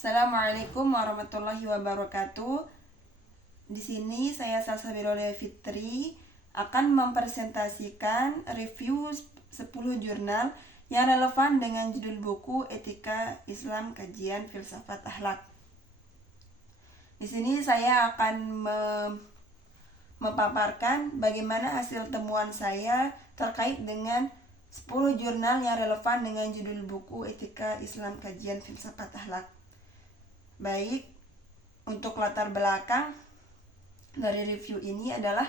Assalamualaikum warahmatullahi wabarakatuh. Di sini saya Salsabila Fitri akan mempresentasikan review 10 jurnal yang relevan dengan judul buku Etika Islam Kajian Filsafat Akhlak. Di sini saya akan memaparkan bagaimana hasil temuan saya terkait dengan 10 jurnal yang relevan dengan judul buku Etika Islam Kajian Filsafat Akhlak. Baik, untuk latar belakang dari review ini adalah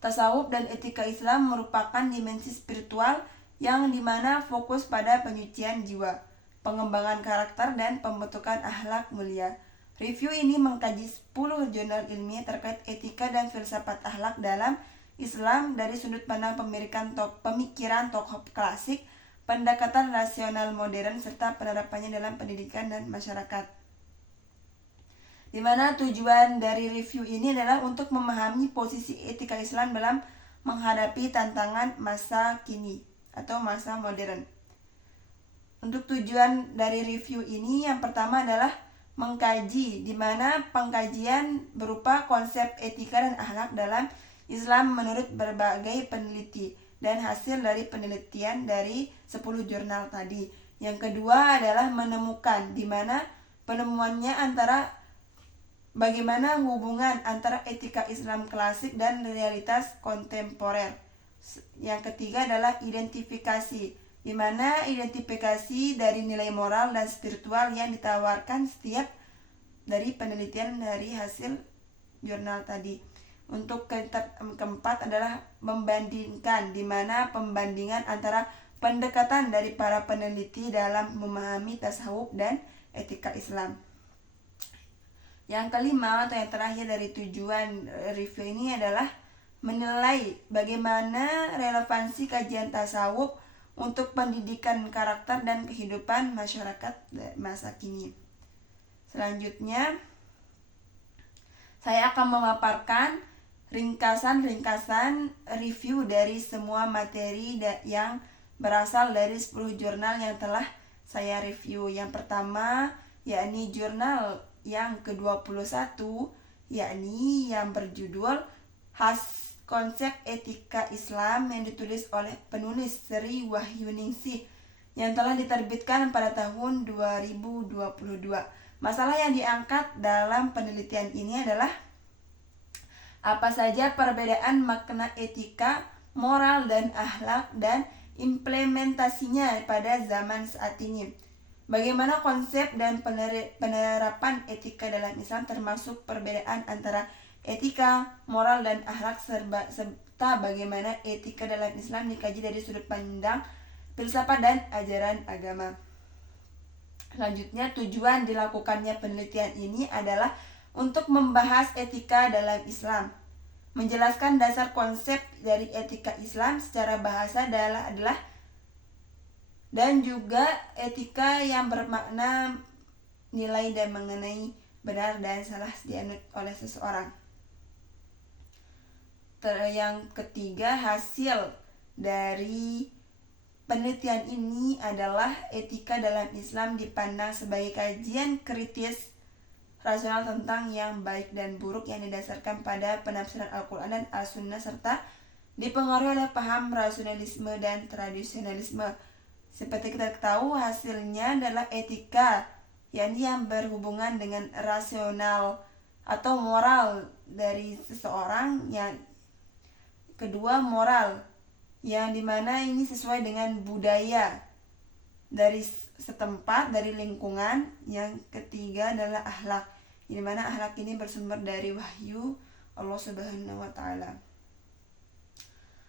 tasawuf dan etika Islam merupakan dimensi spiritual yang dimana fokus pada penyucian jiwa, pengembangan karakter, dan pembentukan akhlak mulia. Review ini mengkaji 10 jurnal ilmiah terkait etika dan filsafat akhlak dalam Islam dari sudut pandang pemikiran tokoh klasik, pendekatan rasional modern, serta penerapannya dalam pendidikan dan masyarakat. Di mana tujuan dari review ini adalah untuk memahami posisi etika Islam dalam menghadapi tantangan masa kini atau masa modern. Untuk tujuan dari review ini yang pertama adalah mengkaji, di mana pengkajian berupa konsep etika dan akhlak dalam Islam menurut berbagai peneliti dan hasil dari penelitian dari 10 jurnal tadi. Yang kedua adalah menemukan, di mana penemuannya antara bagaimana hubungan antara etika Islam klasik dan realitas kontemporer. Yang ketiga adalah identifikasi, di mana identifikasi dari nilai moral dan spiritual yang ditawarkan setiap dari penelitian dari hasil jurnal tadi. Untuk keempat adalah membandingkan, di mana pembandingan antara pendekatan dari para peneliti dalam memahami tasawuf dan etika Islam. Yang kelima atau yang terakhir dari tujuan review ini adalah menilai bagaimana relevansi kajian tasawuf untuk pendidikan karakter dan kehidupan masyarakat masa kini. Selanjutnya, saya akan memaparkan ringkasan review dari semua materi yang berasal dari 10 jurnal yang telah saya review. Yang pertama, yakni jurnal yang ke-21, yakni yang berjudul Konsep Etika Islam, yang ditulis oleh penulis Sri Wahyuningsih yang telah diterbitkan pada tahun 2022. Masalah yang diangkat dalam penelitian ini adalah apa saja perbedaan makna etika, moral, dan akhlak dan implementasinya pada zaman saat ini. Bagaimana konsep dan penerapan etika dalam Islam, termasuk perbedaan antara etika, moral, dan akhlak, serta bagaimana etika dalam Islam dikaji dari sudut pandang filsafat dan ajaran agama. Selanjutnya, tujuan dilakukannya penelitian ini adalah untuk membahas etika dalam Islam, menjelaskan dasar konsep dari etika Islam secara bahasa adalah dan juga etika yang bermakna nilai dan mengenai benar dan salah dianut oleh seseorang. Yang ketiga, hasil dari penelitian ini adalah etika dalam Islam dipandang sebagai kajian kritis rasional tentang yang baik dan buruk yang didasarkan pada penafsiran Al-Quran dan As-Sunnah, serta dipengaruhi oleh paham rasionalisme dan tradisionalisme. Seperti kita tahu, hasilnya adalah etika yang berhubungan dengan rasional atau moral dari seseorang. Yang kedua, moral, yang dimana ini sesuai dengan budaya dari setempat, dari lingkungan. Yang ketiga adalah akhlak, di mana akhlak ini bersumber dari wahyu Allah Subhanahu wa Ta'ala.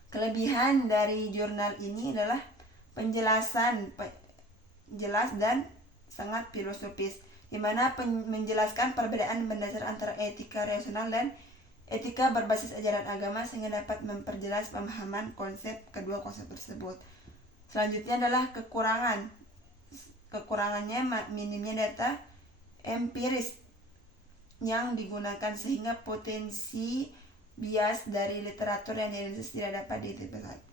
Kelebihan dari jurnal ini adalah penjelasan jelas dan sangat filosofis, di mana menjelaskan perbedaan mendasar antara etika rasional dan etika berbasis ajaran agama, sehingga dapat memperjelas pemahaman kedua konsep tersebut. Selanjutnya adalah kekurangannya minimnya data empiris yang digunakan, sehingga potensi bias dari literatur yang dianalisis tidak dapat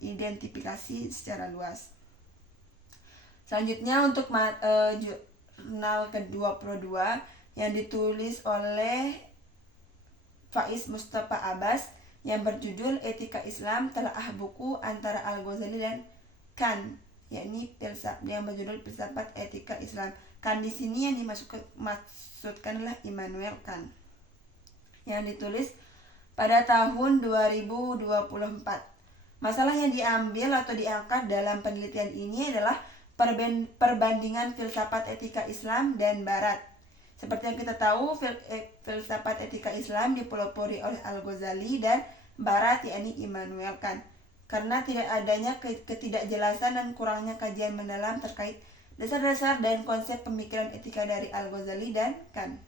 diidentifikasi secara luas. Selanjutnya, untuk Jurnal ke-22 yang ditulis oleh Faiz Mustafa Abbas yang berjudul Etika Islam, telaah buku antara Al-Ghazali dan Kant, yakni yang berjudul Filsafat Etika Islam. Kant di sini yang dimaksudkanlah Immanuel Kant, yang ditulis pada tahun 2024. Masalah yang diambil atau diangkat dalam penelitian ini adalah perbandingan filsafat etika Islam dan Barat. Seperti yang kita tahu, filsafat etika Islam dipelopori oleh Al-Ghazali dan Barat yakni Immanuel Kant. Karena tidak adanya ketidakjelasan dan kurangnya kajian mendalam terkait dasar-dasar dan konsep pemikiran etika dari Al-Ghazali dan Kant,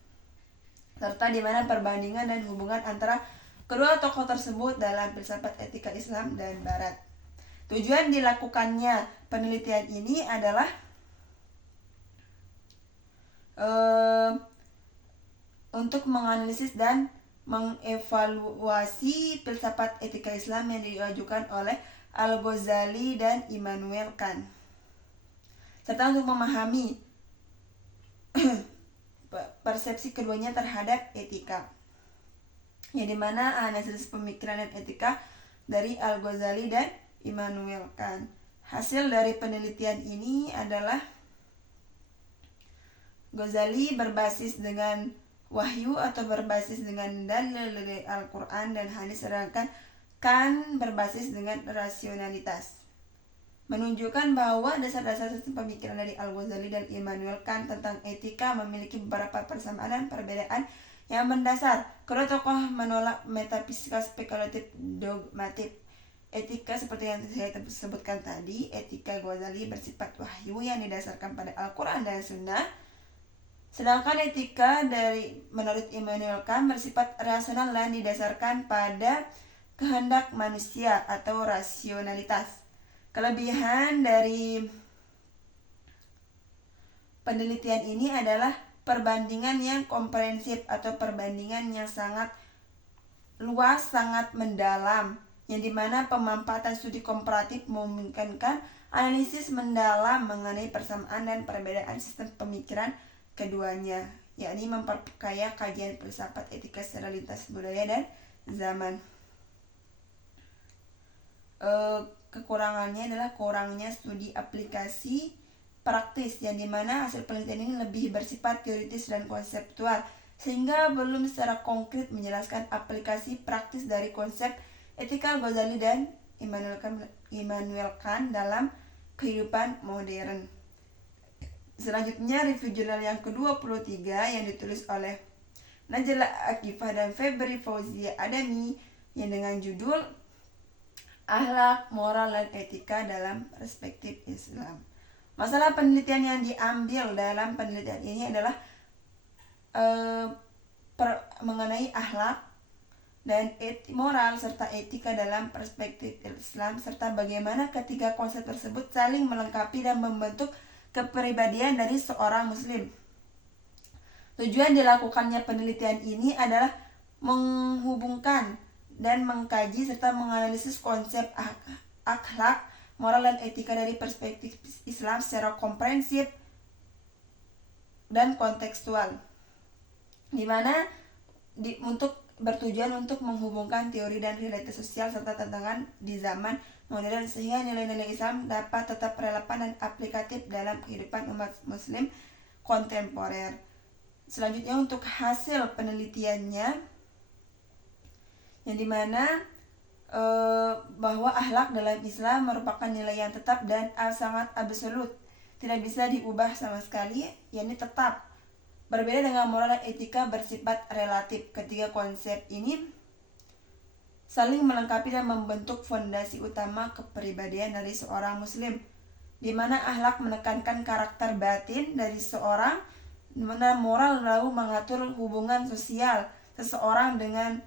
serta di mana perbandingan dan hubungan antara kedua tokoh tersebut dalam filsafat etika Islam dan Barat. Tujuan dilakukannya penelitian ini adalah untuk menganalisis dan mengevaluasi filsafat etika Islam yang diajukan oleh Al-Ghazali dan Immanuel Kant, serta untuk memahami persepsi keduanya terhadap etika, yang dimana analisis pemikiran dan etika dari Al-Ghazali dan Immanuel Kant. Hasil dari penelitian ini adalah Ghazali berbasis dengan wahyu atau berbasis dengan dalil dari Al-Quran dan hadis, sedangkan Kant berbasis dengan rasionalitas, menunjukkan bahwa dasar-dasar sistem pemikiran dari Al-Ghazali dan Immanuel Kant tentang etika memiliki beberapa persamaan dan perbedaan yang mendasar. Kedua tokoh menolak metafisika spekulatif dogmatik. Etika seperti yang saya sebutkan tadi, etika Ghazali bersifat wahyu yang didasarkan pada Al-Quran dan Sunnah, sedangkan etika dari menurut Immanuel Kant bersifat rasional dan didasarkan pada kehendak manusia atau rasionalitas. Kelebihan dari penelitian ini adalah perbandingan yang komprehensif atau perbandingan yang sangat luas, sangat mendalam, yang dimana pemanfaatan studi komparatif memungkinkan analisis mendalam mengenai persamaan dan perbedaan sistem pemikiran keduanya, yakni memperkaya kajian filsafat etika secara lintas budaya dan zaman. Kekurangannya adalah kurangnya studi aplikasi praktis, yang dimana hasil penelitian ini lebih bersifat teoritis dan konseptual, sehingga belum secara konkret menjelaskan aplikasi praktis dari konsep etika Ghazali dan Immanuel Kant dalam kehidupan modern. Selanjutnya, review jurnal yang ke-23 yang ditulis oleh Najla Akifah dan Febri Fauzia Adami, yang dengan judul Akhlak, Moral, dan Etika dalam Perspektif Islam. Masalah penelitian yang diambil dalam penelitian ini adalah mengenai akhlak dan moral serta etika dalam perspektif Islam, serta bagaimana ketiga konsep tersebut saling melengkapi dan membentuk kepribadian dari seorang muslim. Tujuan dilakukannya penelitian ini adalah menghubungkan dan mengkaji serta menganalisis konsep akhlak, moral, dan etika dari perspektif Islam secara komprehensif dan kontekstual, di mana bertujuan untuk menghubungkan teori dan realitas sosial serta tantangan di zaman modern, sehingga nilai-nilai Islam dapat tetap relevan dan aplikatif dalam kehidupan umat muslim kontemporer. Selanjutnya, untuk hasil penelitiannya, yang dimana bahwa akhlak dalam Islam merupakan nilai yang tetap dan sangat absolut, tidak bisa diubah sama sekali, yakni tetap. Berbeda dengan moral dan etika bersifat relatif. Ketiga konsep ini saling melengkapi dan membentuk fondasi utama kepribadian dari seorang muslim, di mana akhlak menekankan karakter batin dari seorang, di mana moral lalu mengatur hubungan sosial seseorang dengan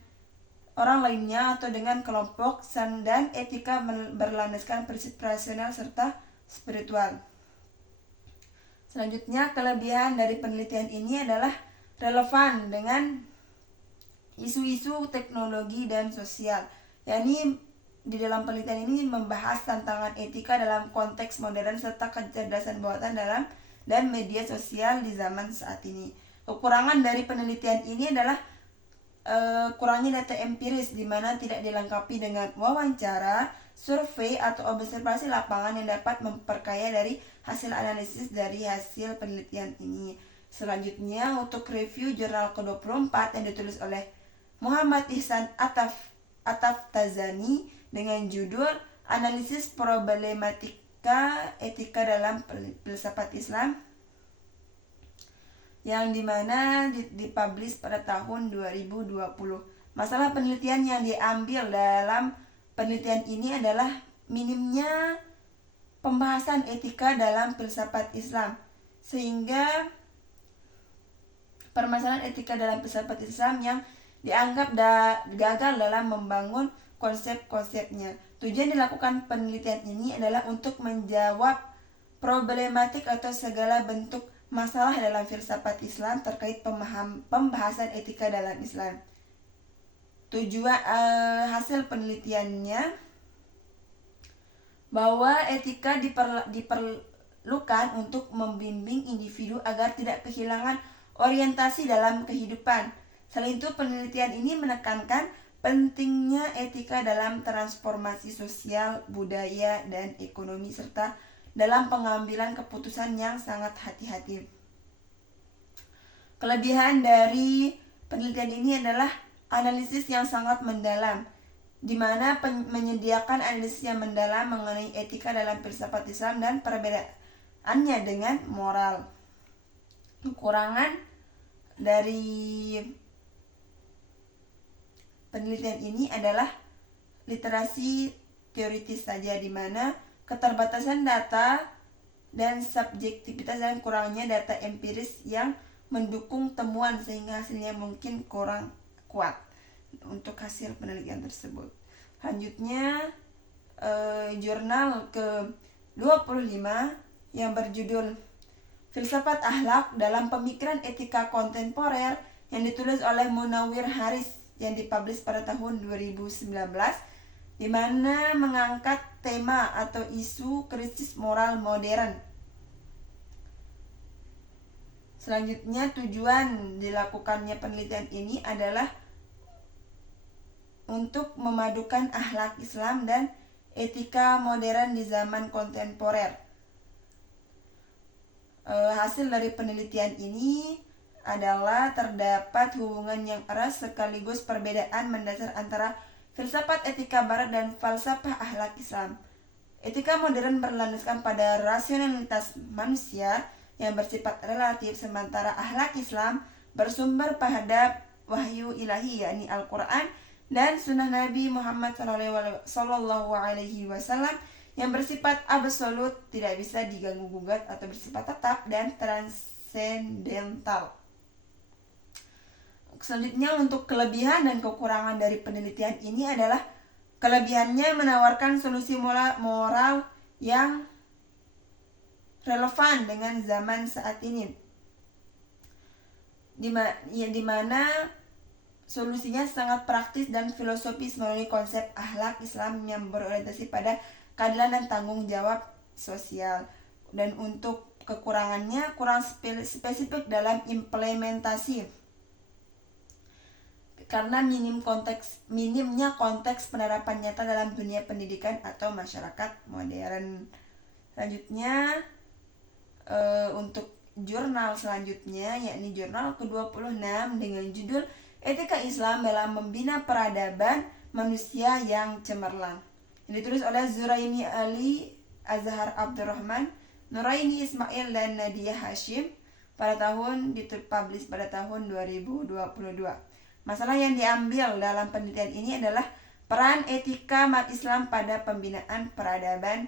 orang lainnya atau dengan kelompok, dan etika berlandaskan prinsip rasional serta spiritual. Selanjutnya, kelebihan dari penelitian ini adalah relevan dengan isu-isu teknologi dan sosial, yakni di dalam penelitian ini membahas tantangan etika dalam konteks modern serta kecerdasan buatan dalam dan media sosial di zaman saat ini. Kekurangan dari penelitian ini adalah kurangnya data empiris, di mana tidak dilengkapi dengan wawancara, survei, atau observasi lapangan yang dapat memperkaya dari hasil analisis dari hasil penelitian ini. Selanjutnya, untuk review jurnal ke-24 yang ditulis oleh Muhammad Ihsan Ataftazani dengan judul Analisis Problematika Etika dalam Filsafat Islam, yang dimana dipublish pada tahun 2020. Masalah penelitian yang diambil dalam penelitian ini adalah minimnya pembahasan etika dalam filsafat Islam, sehingga permasalahan etika dalam filsafat Islam yang dianggap gagal dalam membangun konsep-konsepnya. Tujuan dilakukan penelitian ini adalah untuk menjawab problematik atau segala bentuk masalah dalam filsafat Islam terkait pembahasan etika dalam Islam. Tujuan hasil penelitiannya bahwa etika diperlukan untuk membimbing individu agar tidak kehilangan orientasi dalam kehidupan. Selain itu, penelitian ini menekankan pentingnya etika dalam transformasi sosial, budaya, dan ekonomi, serta dalam pengambilan keputusan yang sangat hati-hati. Kelebihan dari penelitian ini adalah analisis yang sangat mendalam, di mana menyediakan analisis yang mendalam mengenai etika dalam filsafat Islam dan perbedaannya dengan moral. Kekurangan dari penelitian ini adalah literasi teoritis saja, di mana keterbatasan data dan subjektivitas dan kurangnya data empiris yang mendukung temuan, sehingga hasilnya mungkin kurang kuat untuk hasil penelitian tersebut. Selanjutnya, jurnal ke-25 yang berjudul Filsafat Akhlak dalam Pemikiran Etika Kontemporer yang ditulis oleh Munawir Haris yang dipublish pada tahun 2019, di mana mengangkat tema atau isu krisis moral modern. Selanjutnya, tujuan dilakukannya penelitian ini adalah untuk memadukan akhlak Islam dan etika modern di zaman kontemporer. Hasil dari penelitian ini adalah terdapat hubungan yang erat sekaligus perbedaan mendasar antara filsafat etika barat dan falsafah akhlak Islam. Etika modern berlandaskan pada rasionalitas manusia yang bersifat relatif, sementara akhlak Islam bersumber pada wahyu ilahi, yakni Al-Quran dan sunnah Nabi Muhammad SAW yang bersifat absolut, tidak bisa diganggu-gugat atau bersifat tetap dan transendental. Selanjutnya, untuk kelebihan dan kekurangan dari penelitian ini adalah kelebihannya menawarkan solusi moral yang relevan dengan zaman saat ini, di mana solusinya sangat praktis dan filosofis melalui konsep akhlak Islam yang berorientasi pada keadilan dan tanggung jawab sosial. Dan untuk kekurangannya kurang spesifik dalam implementasi, karena minimnya konteks penerapan nyata dalam dunia pendidikan atau masyarakat modern. Selanjutnya, untuk jurnal selanjutnya, yakni jurnal ke-26 dengan judul Etika Islam dalam Membina Peradaban Manusia yang Cemerlang, yang ditulis oleh Zuraini Ali, Azhar Abdurrahman, Nuraini Ismail, dan Nadia Hashim dipublish pada tahun 2022. Masalah yang diambil dalam penelitian ini adalah peran etika umat Islam pada pembinaan peradaban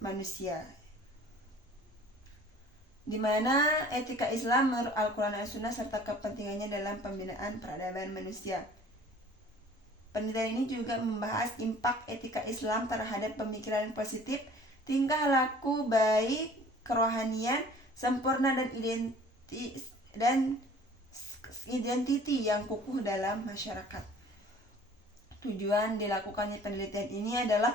manusia, di mana etika Islam menurut Al-Quran dan Sunnah serta kepentingannya dalam pembinaan peradaban manusia. Penelitian ini juga membahas impak etika Islam terhadap pemikiran positif, tingkah laku baik, kerohanian sempurna, dan identiti yang kukuh dalam masyarakat. Tujuan dilakukannya penelitian ini adalah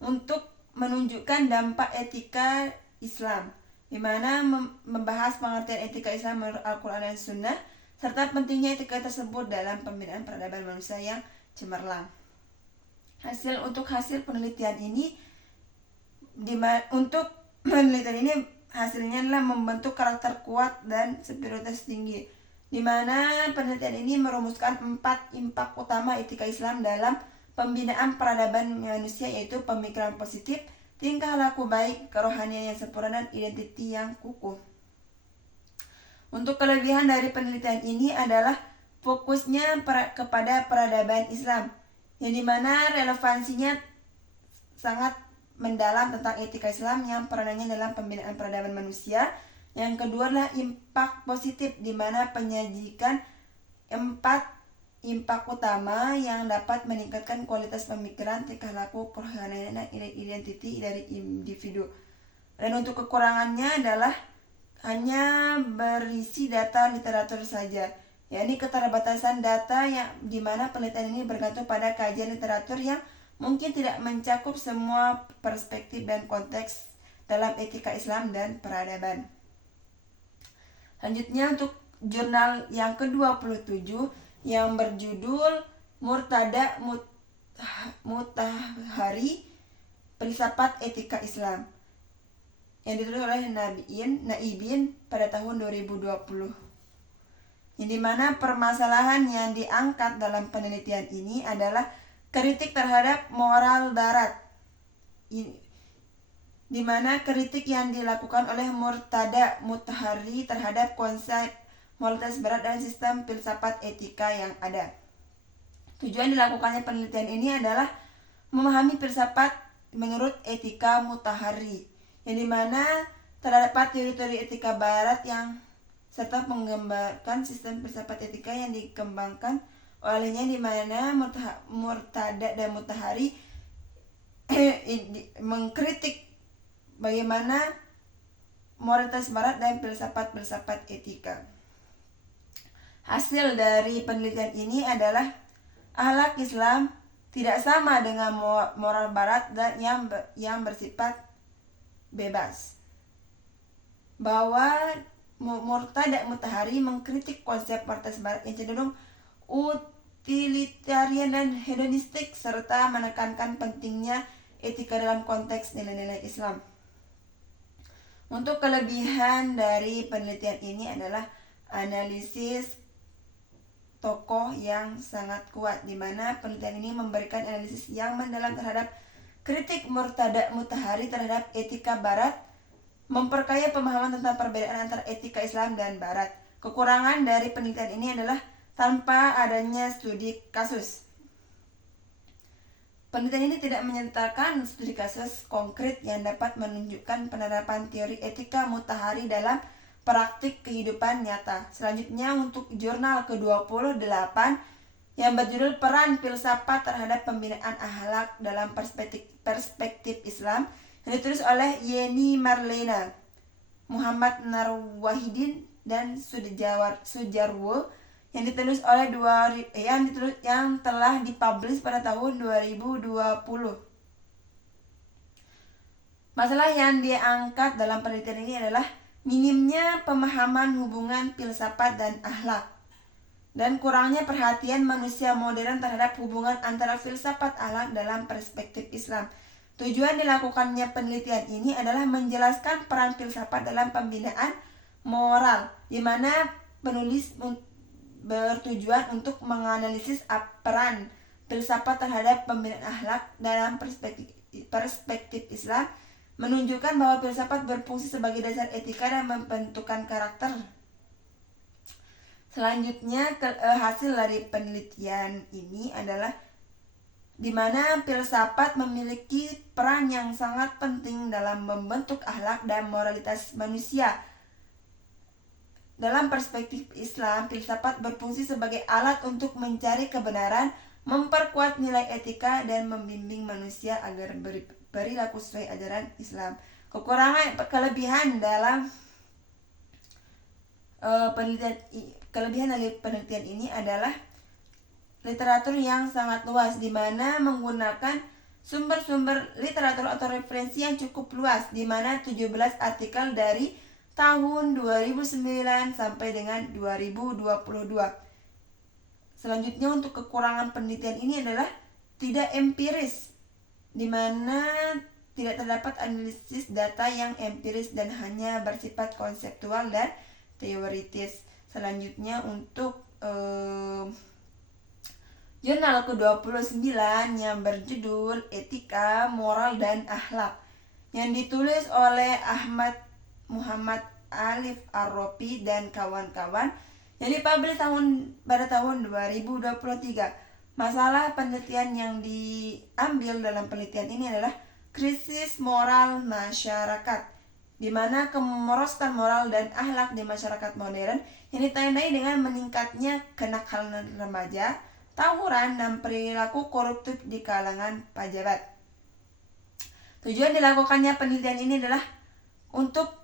untuk menunjukkan dampak etika Islam di mana membahas pengertian etika Islam menurut Al-Quran dan Sunnah, serta pentingnya etika tersebut dalam pembinaan peradaban manusia yang cemerlang. Untuk hasil penelitian ini, hasilnya adalah membentuk karakter kuat dan spiritualitas tinggi, di mana penelitian ini merumuskan 4 impak utama etika Islam dalam pembinaan peradaban manusia, yaitu pemikiran positif, tingkah laku baik, kerohanian yang sempurna, dan identiti yang kukuh. Untuk kelebihan dari penelitian ini adalah fokusnya kepada peradaban Islam, yang dimana relevansinya sangat mendalam tentang etika Islam yang peranannya dalam pembinaan peradaban manusia. Yang kedua adalah impak positif, di mana penyajikan 4 impak utama yang dapat meningkatkan kualitas pemikiran, tingkah laku, kerohanian, dan identiti dari individu. Dan untuk kekurangannya adalah hanya berisi data literatur saja, yakni keterbatasan data yang dimana penelitian ini bergantung pada kajian literatur yang mungkin tidak mencakup semua perspektif dan konteks dalam etika Islam dan peradaban. Selanjutnya untuk jurnal yang ke-27 yang berjudul Murtada Mutahari, Filsafat Etika Islam, yang ditulis oleh Naibin pada tahun 2020. Yang dimana permasalahan yang diangkat dalam penelitian ini adalah kritik terhadap moral barat, di mana kritik yang dilakukan oleh Murtada Mutahari terhadap konsep moralitas barat dan sistem filsafat etika yang ada. Tujuan dilakukannya penelitian ini adalah memahami filsafat menurut etika Mutahari, yang dimana terdapat teori-teori etika barat yang serta menggambarkan sistem filsafat etika yang dikembangkan olehnya, di mana Murtada dan Mutahari mengkritik bagaimana moralitas barat dan filsafat etika. Hasil dari penelitian ini adalah akhlak Islam tidak sama dengan moral barat dan yang bersifat bebas. Bahwa Murtada Mutahari mengkritik konsep moralitas barat yang cenderung utilitarian dan hedonistik, serta menekankan pentingnya etika dalam konteks nilai-nilai Islam. Untuk kelebihan dari penelitian ini adalah analisis tokoh yang sangat kuat, di mana penelitian ini memberikan analisis yang mendalam terhadap kritik Murtada Mutahari terhadap etika barat, memperkaya pemahaman tentang perbedaan antara etika Islam dan barat. Kekurangan dari penelitian ini adalah tanpa adanya studi kasus. Penelitian ini tidak menyertakan studi kasus konkret yang dapat menunjukkan penerapan teori etika Mutahari dalam praktik kehidupan nyata. Selanjutnya untuk jurnal ke-28 yang berjudul Peran Filsafat Terhadap Pembinaan Akhlak dalam Perspektif Islam, yang ditulis oleh Yeni Marlena, Muhammad Narwahidin, dan Sujarwo, yang ditulis oleh yang telah dipublish pada tahun 2020. Masalah yang diangkat dalam penelitian ini adalah minimnya pemahaman hubungan filsafat dan akhlak, dan kurangnya perhatian manusia modern terhadap hubungan antara filsafat akhlak dalam perspektif Islam. Tujuan dilakukannya penelitian ini adalah menjelaskan peran filsafat dalam pembinaan moral, di mana penulis bertujuan untuk menganalisis peran filsafat terhadap pembinaan akhlak dalam perspektif Islam, menunjukkan bahwa filsafat berfungsi sebagai dasar etika dan membentukkan karakter. Selanjutnya hasil dari penelitian ini adalah di mana filsafat memiliki peran yang sangat penting dalam membentuk akhlak dan moralitas manusia. Dalam perspektif Islam, filsafat berfungsi sebagai alat untuk mencari kebenaran, memperkuat nilai etika, dan membimbing manusia agar berperilaku sesuai ajaran Islam. Kelebihan dari penelitian ini adalah literatur yang sangat luas, di mana menggunakan sumber-sumber literatur atau referensi yang cukup luas, di mana 17 artikel dari tahun 2009 sampai dengan 2022. Selanjutnya untuk kekurangan penelitian ini adalah tidak empiris, di mana tidak terdapat analisis data yang empiris dan hanya bersifat konseptual dan teoritis. Selanjutnya untuk jurnal ke-29 yang berjudul Etika, Moral, dan Akhlak yang ditulis oleh Ahmad Muhammad Alif Ar-Rafi dan kawan-kawan yang dipublish pada tahun 2023. Masalah penelitian yang diambil dalam penelitian ini adalah krisis moral masyarakat, di mana kemerosotan moral dan akhlak di masyarakat modern yang ditandai dengan meningkatnya kenakalan remaja, tawuran, dan perilaku koruptif di kalangan pejabat. Tujuan dilakukannya penelitian ini adalah untuk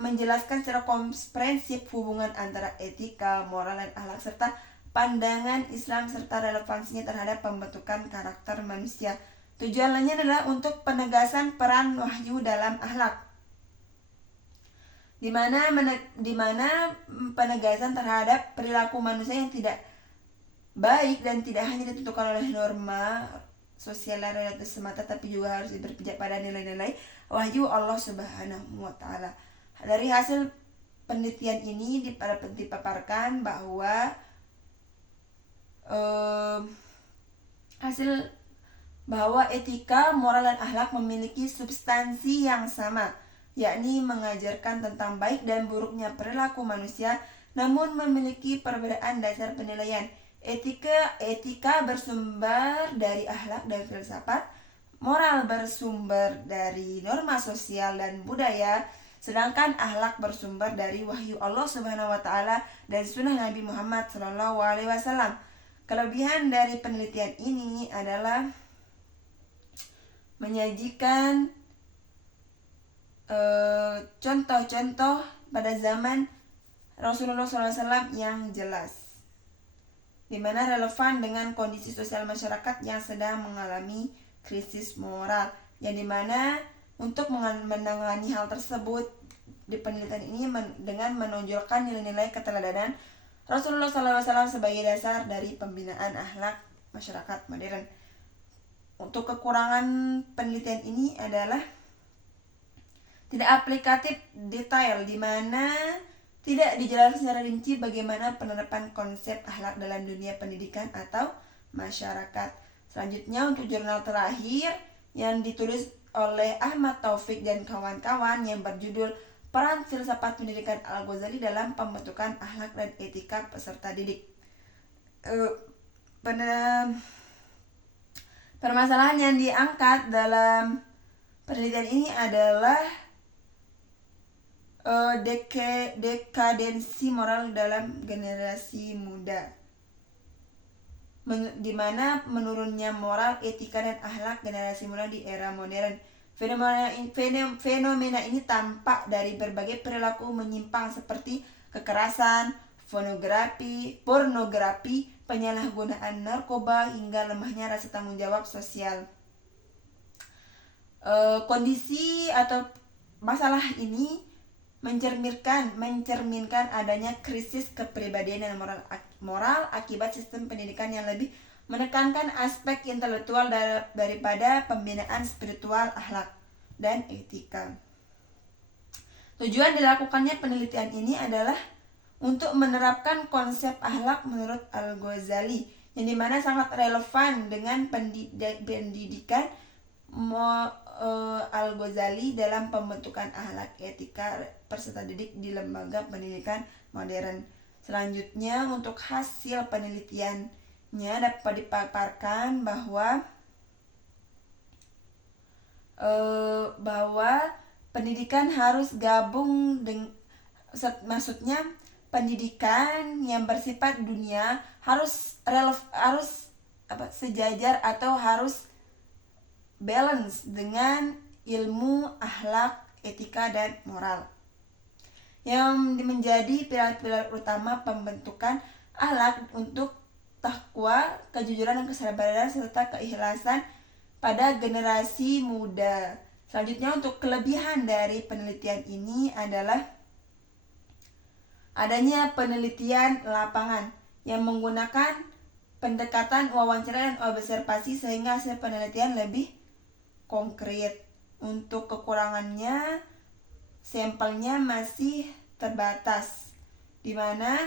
menjelaskan secara komprehensif hubungan antara etika, moral, dan akhlak serta pandangan Islam serta relevansinya terhadap pembentukan karakter manusia. Tujuan lainnya adalah untuk penegasan peran wahyu dalam akhlak, di mana penegasan terhadap perilaku manusia yang tidak baik dan tidak hanya ditentukan oleh norma sosial dan relatif semata, tapi juga harus berpijak pada nilai-nilai wahyu Allah Subhanahu wa Ta'ala. Dari hasil penelitian ini dipaparkan bahwa etika, moral, dan akhlak memiliki substansi yang sama, yakni mengajarkan tentang baik dan buruknya perilaku manusia, namun memiliki perbedaan dasar penilaian. Etika bersumber dari akhlak dan filsafat, moral bersumber dari norma sosial dan budaya, sedangkan akhlak bersumber dari wahyu Allah Subhanahu wa Ta'ala dan sunnah Nabi Muhammad SAW. Kelebihan dari penelitian ini adalah menyajikan contoh-contoh pada zaman Rasulullah SAW yang jelas, di mana relevan dengan kondisi sosial masyarakat yang sedang mengalami krisis moral, yang dimana untuk menangani hal tersebut di penelitian ini dengan menonjolkan nilai-nilai keteladanan Rasulullah SAW sebagai dasar dari pembinaan akhlak masyarakat modern. Untuk kekurangan penelitian ini adalah tidak aplikatif detail, di mana tidak dijelaskan secara rinci bagaimana penerapan konsep akhlak dalam dunia pendidikan atau masyarakat. Selanjutnya untuk jurnal terakhir yang ditulis oleh Ahmad Taufik dan kawan-kawan yang berjudul Peran Filsafat Pendidikan Al-Ghazali dalam Pembentukan Akhlak dan Etika Peserta Didik. Permasalahan yang diangkat dalam penelitian ini adalah dekadensi moral dalam generasi muda, di mana menurunnya moral, etika, dan akhlak generasi muda di era modern. Fenomena ini tampak dari berbagai perilaku menyimpang seperti kekerasan, pornografi, penyalahgunaan narkoba, hingga lemahnya rasa tanggung jawab sosial. Kondisi atau masalah ini mencerminkan adanya krisis kepribadian dan moral akibat sistem pendidikan yang lebih menekankan aspek intelektual daripada pembinaan spiritual, akhlak, dan etika. Tujuan dilakukannya penelitian ini adalah untuk menerapkan konsep akhlak menurut Al-Ghazali, yang dimana sangat relevan dengan pendidikan Al-Ghazali dalam pembentukan akhlak etika peserta didik di lembaga pendidikan modern. Selanjutnya untuk hasil penelitiannya dapat dipaparkan bahwa pendidikan harus gabung maksudnya pendidikan yang bersifat dunia harus sejajar atau harus balance dengan ilmu akhlak, etika, dan moral, yang menjadi pilar-pilar utama pembentukan akhlak untuk takwa, kejujuran dan kesabaran serta keikhlasan pada generasi muda. Selanjutnya, untuk kelebihan dari penelitian ini adalah adanya penelitian lapangan yang menggunakan pendekatan wawancara dan observasi sehingga hasil penelitian lebih konkret. Untuk kekurangannya, sampelnya masih terbatas, di mana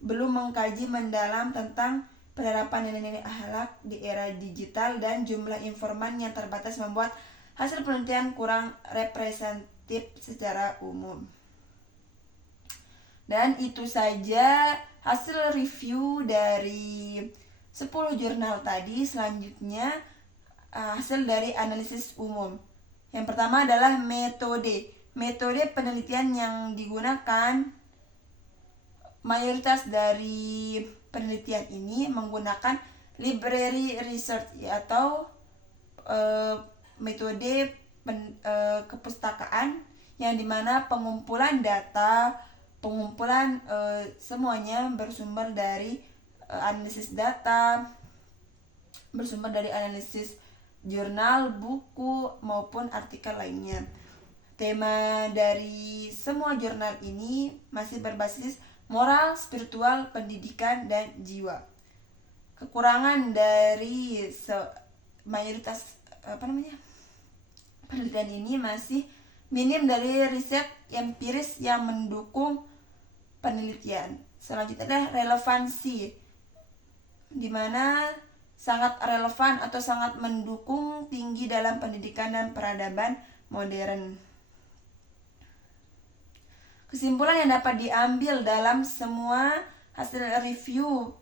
belum mengkaji mendalam tentang penerapan nilai-nilai akhlak di era digital, dan jumlah informan yang terbatas membuat hasil penelitian kurang representatif secara umum. Dan itu saja hasil review dari 10 jurnal tadi. Selanjutnya hasil dari analisis umum. Yang pertama adalah metode. Metode penelitian yang digunakan, mayoritas dari penelitian ini menggunakan library research atau metode kepustakaan, yang dimana pengumpulan data, semuanya bersumber dari analisis data, bersumber dari analisis jurnal, buku, maupun artikel lainnya. Tema dari semua jurnal ini masih berbasis moral, spiritual, pendidikan, dan jiwa. Kekurangan dari mayoritas penelitian ini masih minim dari riset empiris yang mendukung penelitian. Selanjutnya adalah relevansi, di mana sangat relevan atau sangat mendukung tinggi dalam pendidikan dan peradaban modern. Kesimpulan yang dapat diambil dalam semua hasil review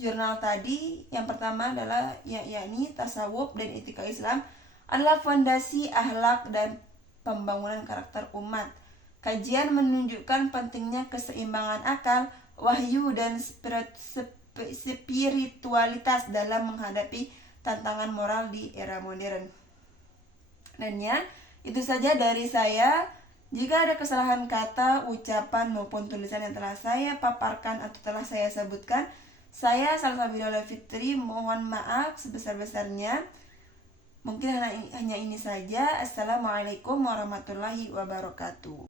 jurnal tadi, yang pertama adalah yakni tasawuf dan etika Islam adalah fondasi akhlak dan pembangunan karakter umat. Kajian menunjukkan pentingnya keseimbangan akal, wahyu, dan spiritualitas dalam menghadapi tantangan moral di era modern. Dan ya, itu saja dari saya. Jika ada kesalahan kata, ucapan, maupun tulisan yang telah saya paparkan atau telah saya sebutkan, saya Salsabila Fitri mohon maaf sebesar-besarnya. Mungkin hanya ini saja. Assalamualaikum warahmatullahi wabarakatuh.